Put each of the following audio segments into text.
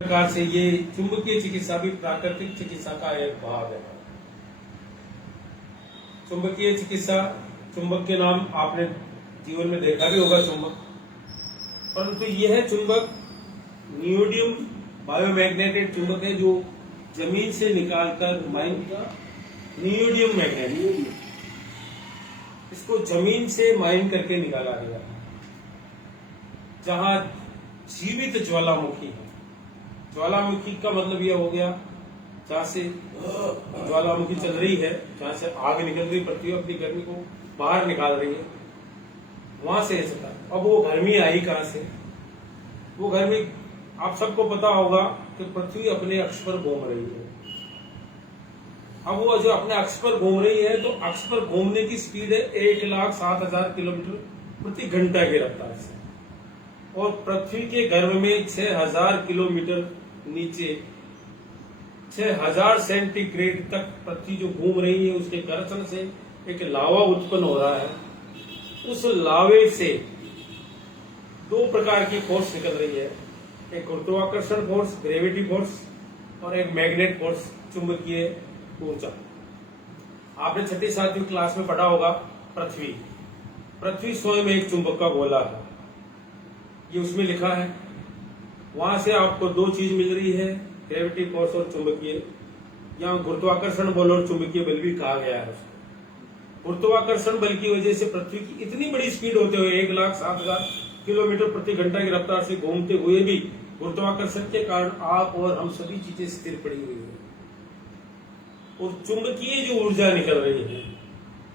प्रकार से ये चुंबकीय चिकित्सा भी प्राकृतिक चिकित्सा का एक भाग है। चुंबकीय चिकित्सा, चुंबक के नाम आपने जीवन में देखा भी होगा चुंबक, परंतु यह चुंबक नियोडियम बायोमैग्नेटिक चुंबक है जो जमीन से निकालकर नियोडियम मैग्नेट, इसको जमीन से माइन करके निकाला गया, जहां जीवित ज्वालामुखी है। ज्वालामुखी का मतलब यह हो गया जहां से ज्वालामुखी चल रही है, जहां से आग निकल रही, पृथ्वी अपनी गर्मी को बाहर निकाल रही है, वहां से ऐसा था। अब वो गर्मी आई कहां से? वो गर्मी आप सबको पता होगा कि पृथ्वी अपने अक्ष पर घूम रही है। अब वो जो अपने अक्ष पर घूम रही है, तो अक्ष पर घूमने की स्पीड है 1,07,000 किलोमीटर प्रति घंटा की रफ्तार से, और पृथ्वी के गर्भ में 6,000 किलोमीटर नीचे 6,000 सेंटीग्रेड तक पृथ्वी जो घूम रही है, उसके घर्षण से एक लावा उत्पन्न हो रहा है। उस लावे से दो प्रकार की फोर्स निकल रही है, एक गुरुत्वाकर्षण फोर्स, ग्रेविटी फोर्स, और एक मैग्नेट फोर्स, चुंबकीय ऊर्जा। आपने 6ठी-7वीं क्लास में पढ़ा होगा पृथ्वी स्वयं एक चुंबक का गोला है, ये उसमें लिखा है। वहां से आपको दो चीज मिल रही है, ग्रेविटी फोर्स और चुंबकीय, यहाँ गुरुत्वाकर्षण बल और चुंबकीय बल भी कहा गया है। गुरुत्वाकर्षण बल की वजह से पृथ्वी की इतनी बड़ी स्पीड होते हुए 1,07,000 किलोमीटर प्रति घंटा की रफ्तार से घूमते हुए भी गुरुत्वाकर्षण के कारण आप और हम सभी चीजें स्थिर पड़ी हुई है, और चुंबकीय जो ऊर्जा निकल रही है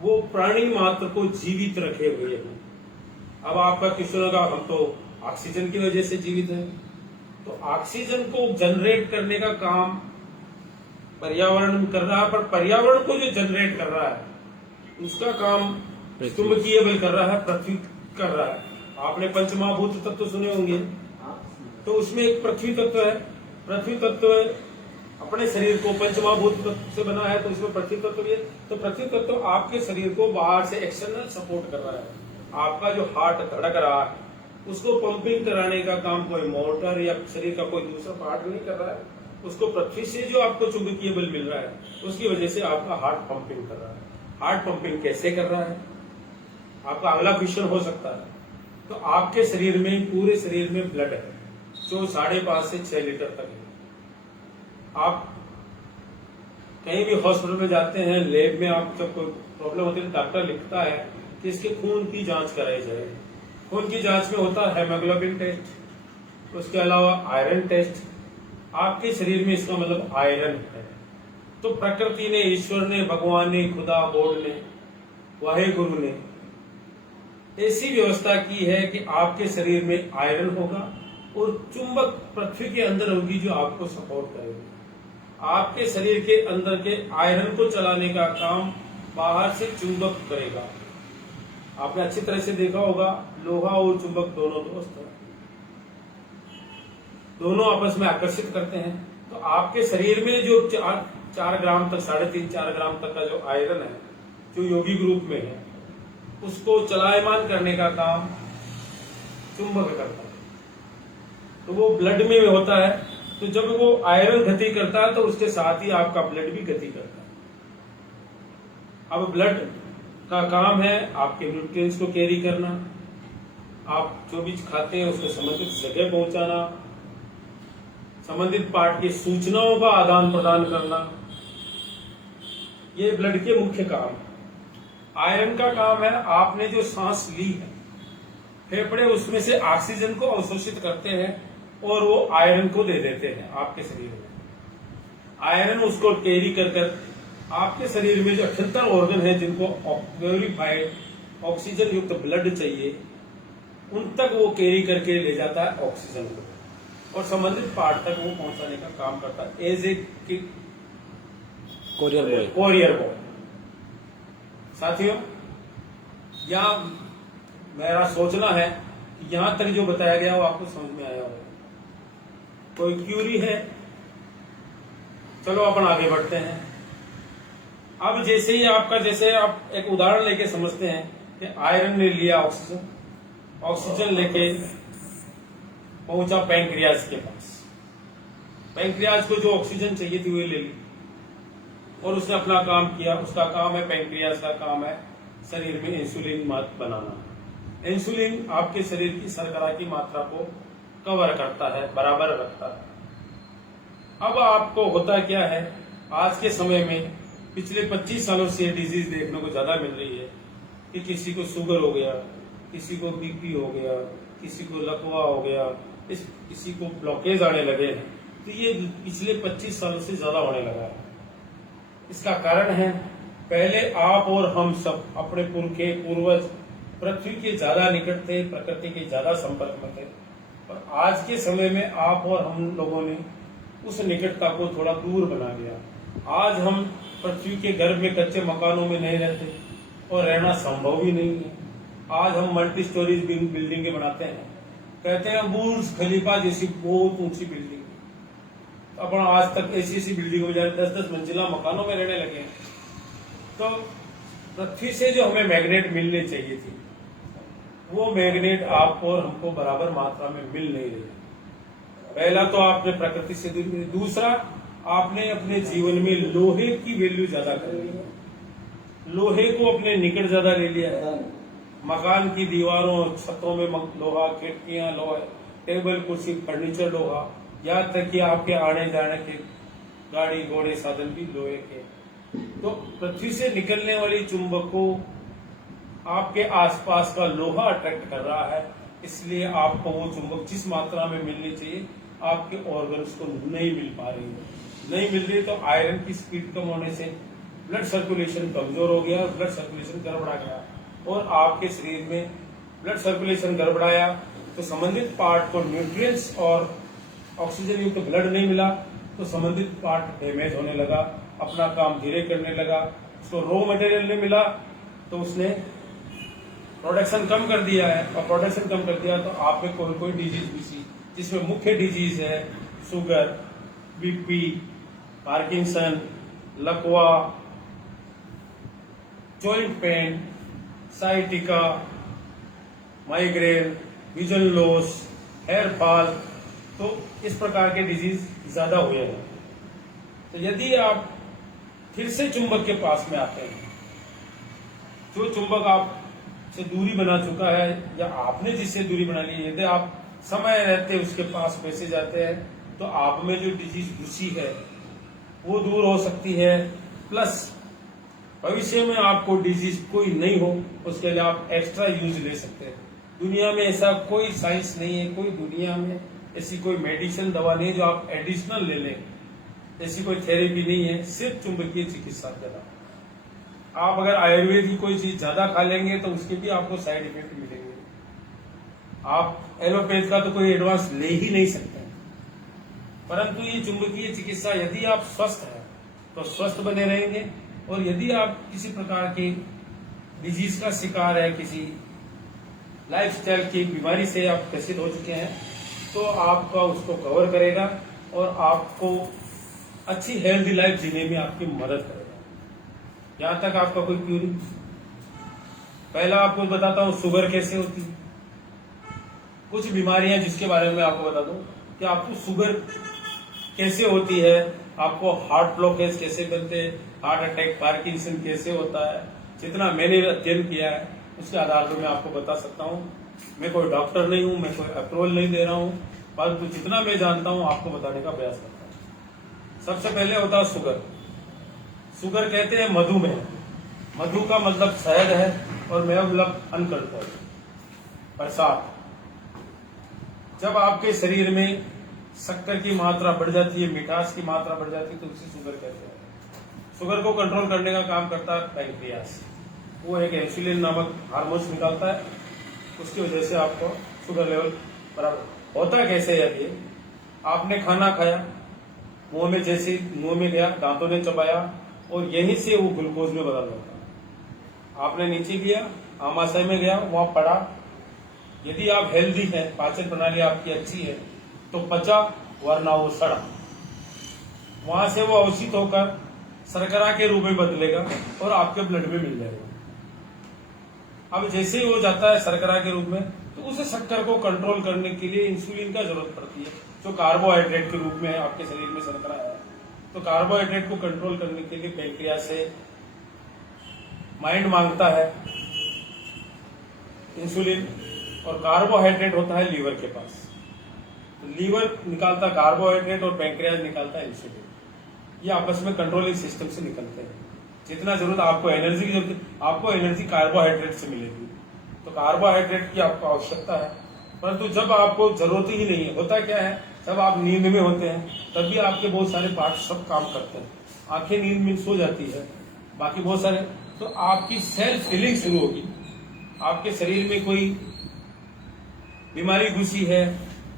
वो प्राणी मात्र को जीवित रखे हुए है। अब आपका क्वेश्चन होगा, हम तो ऑक्सीजन की वजह से जीवित है, तो ऑक्सीजन को जनरेट करने का काम पर्यावरण कर रहा है, पर पर्यावरण को जो जनरेट कर रहा है उसका काम चुंबकीय बल कर रहा है, पृथ्वी कर रहा है। आपने पंचमहाभूत तत्व सुने होंगे, तो उसमें एक पृथ्वी तत्व है। पृथ्वी तत्व अपने शरीर को पंचमहाभूत तत्व से बना है, तो इसमें पृथ्वी तत्व भी है। तो पृथ्वी तत्व आपके शरीर को बाहर से एक्सटर्नल सपोर्ट कर रहा है। आपका जो हार्ट धड़क रहा है उसको पंपिंग कराने का काम कोई मोटर या शरीर का कोई दूसरा पार्ट नहीं कर रहा है, उसको पृथ्वी से जो आपको चुंबकीय बल मिल रहा है उसकी वजह से आपका हार्ट पंपिंग कर रहा है। हार्ट पंपिंग कैसे कर रहा है? आपका अगला क्वेश्चन हो सकता है, तो आपके शरीर में, पूरे शरीर में ब्लड है जो 5.5 से 6 लीटर तक है। आप कहीं भी हॉस्पिटल में जाते हैं, लैब में आप जब कोई प्रॉब्लम होती है, डॉक्टर लिखता है कि इसके खून की जांच कराई जाए। खून की जांच में होता है हेमोग्लोबिन टेस्ट, उसके अलावा आयरन टेस्ट। आपके शरीर में इसका मतलब आयरन है। तो प्रकृति ने, ईश्वर ने, भगवान ने, खुदा, गॉड ने, वाहेगुरु ने ऐसी व्यवस्था की है कि आपके शरीर में आयरन होगा और चुंबक पृथ्वी के अंदर होगी जो आपको सपोर्ट करेगी। आपके शरीर के अंदर के आयरन को चलाने का काम बाहर से चुंबक करेगा। आपने अच्छी तरह से देखा होगा, लोहा और चुंबक दोनों दोस्त हैं, दोनों आपस में आकर्षित करते हैं। तो आपके शरीर में जो 4 ग्राम तक, 3.5-4 ग्राम तक का जो आयरन है, जो योगी ग्रुप में है, उसको चलायमान करने का काम चुंबक करता है। तो वो ब्लड में होता है, तो जब वो आयरन गति करता है तो उसके साथ ही आपका ब्लड भी गति करता है। अब ब्लड का काम है आपके न्यूट्रिएंट्स को कैरी करना, आप जो भी खाते हैं उसको संबंधित जगह पहुंचाना, संबंधित पार्ट की सूचनाओं का आदान प्रदान करना, ये ब्लड के मुख्य काम है। आयरन का काम है, आपने जो सांस ली है, फेफड़े उसमें से ऑक्सीजन को अवशोषित करते हैं और वो आयरन को दे देते हैं आपके शरीर में। आयरन उसको कैरी कर आपके शरीर में जो 78 ऑर्गन है जिनको प्योरीफाइड ऑक्सीजन युक्त ब्लड चाहिए, उन तक वो कैरी करके ले जाता है ऑक्सीजन को, और संबंधित पार्ट तक वो पहुंचाने का काम करता है एज ए कोरियर बॉय। साथियों, यहाँ मेरा सोचना है कि यहाँ तक जो बताया गया वो आपको समझ में आया होगा। कोई क्यूरी है? चलो अपन आगे बढ़ते हैं। अब जैसे ही आप एक उदाहरण लेके समझते हैं कि आयरन ने लिया ऑक्सीजन लेके पहुंचा पैंक्रियाज के पास। पैंक्रियाज को जो ऑक्सीजन चाहिए थी वो ले ली और उसने अपना काम किया। उसका काम है, पैंक्रियाज का काम है शरीर में इंसुलिन बनाना। इंसुलिन आपके शरीर की शर्करा की मात्रा को कवर करता है, बराबर रखता है। अब आपको होता क्या है, आज के समय में पिछले 25 सालों से डिजीज देखने को ज्यादा मिल रही है कि किसी को शुगर हो गया, किसी को बीपी हो गया, किसी को लकवा हो गया, किसी को ब्लॉकेज आने लगे हैं। तो ये पिछले 25 सालों से ज्यादा होने लगा है। इसका कारण है, पहले आप और हम सब अपने पूर्वज पृथ्वी के ज्यादा निकट थे, प्रकृति के ज्यादा संपर्क में थे। और आज के समय में आप और हम लोगों ने उस निकटता को थोड़ा दूर बना दिया। आज हम पृथ्वी के गर्भ में कच्चे मकानों में नहीं रहते और रहना संभव ही नहीं है। आज हम मल्टी स्टोरीज बिल्डिंगें बनाते हैं, कहते हैं बुर्ज खलीफा जैसी बहुत ऊंची बिल्डिंग। अपन आज तक ऐसी बिल्डिंगों में 10-10 मंजिला मकानों में रहने लगे हैं। तो पृथ्वी से जो हमें मैग्नेट मिलने चाहिए थी, वो मैग्नेट आपको और हमको बराबर मात्रा में मिल नहीं रही। पहला तो आपने प्रकृति से दूर, दूसरा आपने अपने जीवन में लोहे की वैल्यू ज्यादा कर ली है। लोहे को अपने निकट ज्यादा ले लिया है। मकान की दीवारों छतों में लोहा, खिड़कियां लोहा, टेबल कुर्सी फर्नीचर लोहा, यहाँ तक कि आपके आने जाने के गाड़ी घोड़े साधन भी लोहे के। तो पृथ्वी से निकलने वाली चुंबक को आपके आसपास का लोहा अट्रैक्ट कर रहा है, इसलिए आपको वो चुंबक जिस मात्रा में मिलनी चाहिए आपके ऑर्गन्स को नहीं मिल पा रही है। नहीं मिल रही तो आयरन की स्पीड कम होने से ब्लड सर्कुलेशन कमजोर हो गया, ब्लड सर्कुलेशन गड़बड़ा गया और आपके शरीर में ब्लड सर्कुलेशन गड़बड़ाया तो संबंधित पार्ट को न्यूट्रिएंट्स और ऑक्सीजन युक्त ब्लड नहीं मिला तो संबंधित पार्ट डैमेज होने लगा, अपना काम धीरे करने लगा। उसको रॉ मटेरियल नहीं मिला तो उसने प्रोडक्शन कम कर दिया है, और प्रोडक्शन कम कर दिया तो आप में कोई डिजीज घुसी, जिसमें मुख्य डिजीज है शुगर, बीपी, पार्किंसन, लकवा, joint pain, sciatica, migraine, vision loss, hair fall. तो इस प्रकार के डिजीज ज्यादा हुए हैं। तो यदि आप फिर से चुंबक के पास में आते हैं, जो चुंबक आप से दूरी बना चुका है या आपने जिससे दूरी बना ली है, यदि आप समय रहते उसके पास पैसे जाते हैं तो आप में जो डिजीज घुसी है वो दूर हो सकती है। प्लस भविष्य में आपको डिजीज कोई नहीं हो उसके लिए आप एक्स्ट्रा यूज ले सकते हैं। दुनिया में ऐसा कोई साइंस नहीं है, कोई दुनिया में ऐसी कोई मेडिसिन दवा नहीं है जो आप एडिशनल ले लें, ऐसी कोई थेरेपी नहीं है, सिर्फ चुंबकीय चिकित्सा द्वारा। आप अगर आयुर्वेद की कोई चीज ज्यादा खा लेंगे तो उसके भी आपको साइड इफेक्ट मिलेंगे। आप एलोपैथ का तो कोई एडवांस ले ही नहीं सकते। परंतु ये चुंबकीय चिकित्सा, यदि आप स्वस्थ हैं तो स्वस्थ बने रहेंगे, और यदि आप किसी प्रकार की डिजीज का शिकार है, किसी लाइफस्टाइल की बीमारी से आप ग्रसित हो चुके हैं, तो आपका उसको कवर करेगा और आपको अच्छी हेल्दी लाइफ जीने में आपकी मदद करेगा। यहां तक आपका कोई क्यूरी। पहला आपको बताता हूं शुगर कैसे होती है, कुछ बीमारियां जिसके बारे में आपको बता दूं कि आपको शुगर कैसे होती है, आपको हार्ट ब्लॉकेज कैसे बनते हैं, हार्ट अटैक, पार्किंसन कैसे होता है। जितना मैंने अध्ययन किया है उसके आधार पर मैं आपको बता सकता हूं। मैं कोई डॉक्टर नहीं हूं, मैं कोई अप्रूवल नहीं दे रहा हूं, परंतु जितना मैं जानता हूं आपको बताने का प्रयास करता हूं। सबसे पहले होता है शुगर। शुगर कहते हैं मधुमेह। मधु का मतलब शहद है और मेह मतलब अनकंट्रोल, बरसात। जब आपके शरीर में शक्कर की मात्रा बढ़ जाती है, मिठास की मात्रा बढ़ जाती है, तो उसे शुगर कहते हैं। शुगर को कंट्रोल करने का काम करता है पैंक्रियास। वो एक इंसुलिन नामक हार्मोन निकालता है, उसकी वजह से आपको शुगर लेवल बराबर होता। कैसे है ये, आपने खाना खाया, मुंह में जैसे मुंह में गया, दांतों ने चबाया और यहीं से वो ग्लूकोज में बदल जाता। आपने नीचे लिया, आमाशय में गया, वहां पड़ा। यदि आप हेल्दी हैं, पाचन प्रणाली आपकी अच्छी है तो पचा, वरना वो सड़ा। वहां से वो अवशित होकर शर्करा के रूप में बदलेगा और आपके ब्लड में मिल जाएगा। अब जैसे ही वो जाता है शर्करा के रूप में, तो उसे शक्कर को कंट्रोल करने के लिए इंसुलिन का जरूरत पड़ती है। जो कार्बोहाइड्रेट के रूप में आपके शरीर में संकरा है। तो कार्बोहाइड्रेट को कंट्रोल करने के लिए पैंक्रियास से माइंड मांगता है इंसुलिन, और कार्बोहाइड्रेट होता है लीवर के पास। तो लीवर निकालता कार्बोहाइड्रेट और पैंक्रियास निकालता है इंसुलिन। ये आपस में कंट्रोलिंग सिस्टम से निकलते हैं। जितना जरूरत आपको एनर्जी की जरूरत, आपको एनर्जी कार्बोहाइड्रेट से मिलेगी। तो कार्बोहाइड्रेट की आपको आवश्यकता है, परंतु जब आपको जरूरत ही नहीं है, होता क्या है, जब आप नींद में होते हैं तभी आपके बहुत सारे पार्ट सब काम करते हैं। आंखें नींद में सो जाती है, बाकी बहुत सारे, तो आपकी सेल्फ हीलिंग शुरू होगी। आपके शरीर में कोई बीमारी घुसी है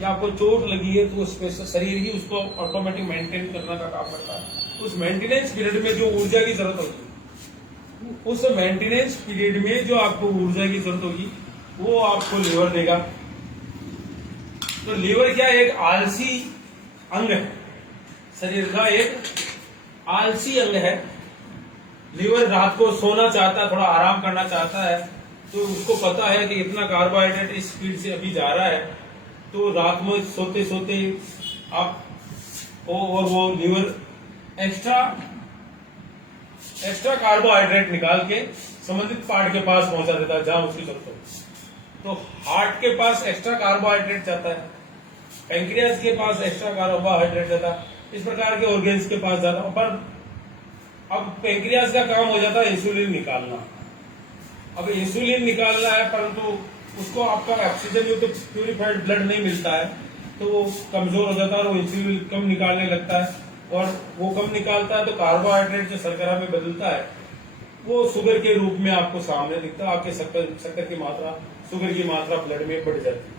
या आपको चोट लगी है, तो उसमें शरीर ही उसको ऑटोमेटिक मेंटेन करने का काम करता है। उस मेंटेनेंस पीरियड में जो ऊर्जा की जरूरत होगी, उस मेंटेनेंस पीरियड में जो आपको ऊर्जा की जरूरत होगी, वो आपको लीवर देगा। तो लीवर क्या, एक आलसी अंग है, शरीर का एक आलसी अंग है। लीवर रात को सोना चाहता है, थोड़ा आराम करना चाहता है, तो उसको पता है कि इतना कार्बोहाइड्रेट इस स्पीड से अभी जा रहा है, तो रात में सोते सोते आप और वो लीवर एक्स्ट्रा कार्बोहाइड्रेट निकाल के संबंधित पार्ट के पास पहुंचा देता है जहां उसकी जरूरत हो। तो हार्ट के पास एक्स्ट्रा कार्बोहाइड्रेट जाता है, पैंक्रियास के पास एक्स्ट्रा कार्बोहाइड्रेट जाता है, इस प्रकार के ऑर्गेन्स के पास जाता है। पर अब पैंक्रियास का काम हो जाता है इंसुलिन निकालना। अब इंसुलिन निकालना है, परंतु उसको आपका ऑक्सीजन युक्त प्यूरिफाइड ब्लड नहीं मिलता है, तो वो कमजोर हो जाता है और वो इंसुलिन कम निकालने लगता है। और वो कम निकालता है तो कार्बोहाइड्रेट जो शर्करा में बदलता है, वो शुगर के रूप में आपको सामने दिखता है। आपके शक्कर की मात्रा, शुगर की मात्रा ब्लड में बढ़ जाती है।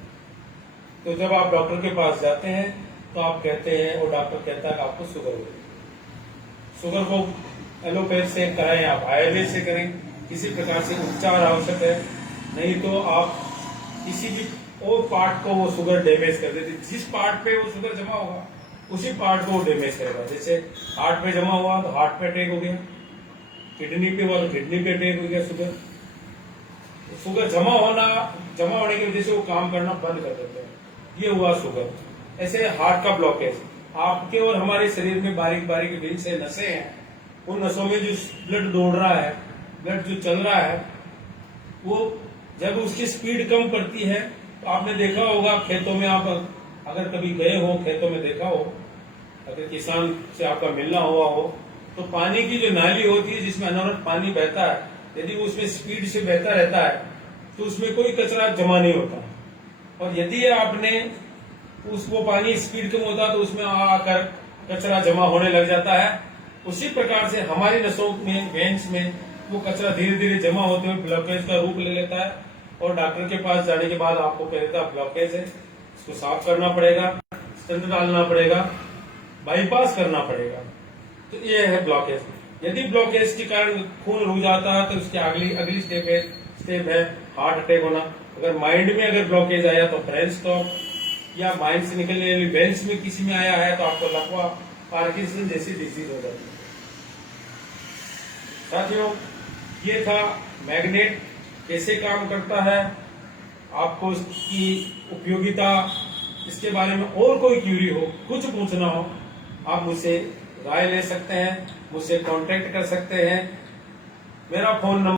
तो जब आप डॉक्टर के पास जाते हैं तो आप कहते हैं, और डॉक्टर कहता है कि आपको शुगर हो गई। शुगर को एलोपैथ से कराएं, आप आयुर्वेद से करें, किसी प्रकार से उपचार आवश्यक है, नहीं तो आप किसी भी और पार्ट को वो शुगर डैमेज कर देती। जिस पार्ट पे वो शुगर जमा होगा उसी पार्ट को वो डैमेज करेगा। जैसे हार्ट पे जमा हुआ तो हार्ट पे अटैक हो गया, किडनी पे हुआ तो किडनी पे अटैक हो गया। शुगर जमा होने की वजह से वो काम करना बंद कर देते हैं, ये हुआ शुगर। ऐसे हार्ट का ब्लॉकेज, आपके और हमारे शरीर में बारीक बारीक वेन्स से नसें हैं, उन नसों में जो ब्लड दौड़ रहा है, ब्लड जो चल रहा है, वो जब उसकी स्पीड कम पड़ती है, तो आपने देखा होगा खेतों में, आप अगर कभी गए हो खेतों में देखा हो, अगर किसान से आपका मिलना हुआ हो, तो पानी की जो नाली होती है जिसमें अनवरत पानी बहता है, यदि उसमें स्पीड से बहता रहता है तो उसमें कोई कचरा जमा नहीं होता। और यदि आपने वो पानी स्पीड कम होता तो उसमें आकर कचरा जमा होने लग जाता है। उसी प्रकार से हमारी नसों में, वेन्स में वो कचरा धीरे धीरे जमा होते हुए ब्लॉकेज का रूप ले लेता है, और डॉक्टर के पास जाने के बाद आपको कह देता है ब्लॉकेज है, इसको साफ करना पड़ेगा, स्टेंट डालना पड़ेगा, बाईपास करना पड़ेगा। तो ये है ब्लॉकेज। यदि ब्लॉकेज के कारण खून रुक जाता है तो उसकी अगली स्टेप है हार्ट अटैक होना। अगर माइंड में अगर ब्लॉकेज आया तो ब्रेन स्ट्रोक, या माइंड से निकलने वाली वेन्स में किसी में आया है तो आपको लकवा, पार्किंसन जैसी डिजीज हो जाती है। साथियों, ये था मैग्नेट कैसे काम करता है, आपको इसकी उपयोगिता, इसके बारे में और कोई क्यूरी हो, कुछ पूछना हो, आप मुझसे राय ले सकते हैं, मुझसे कांटेक्ट कर सकते हैं। मेरा फोन नंबर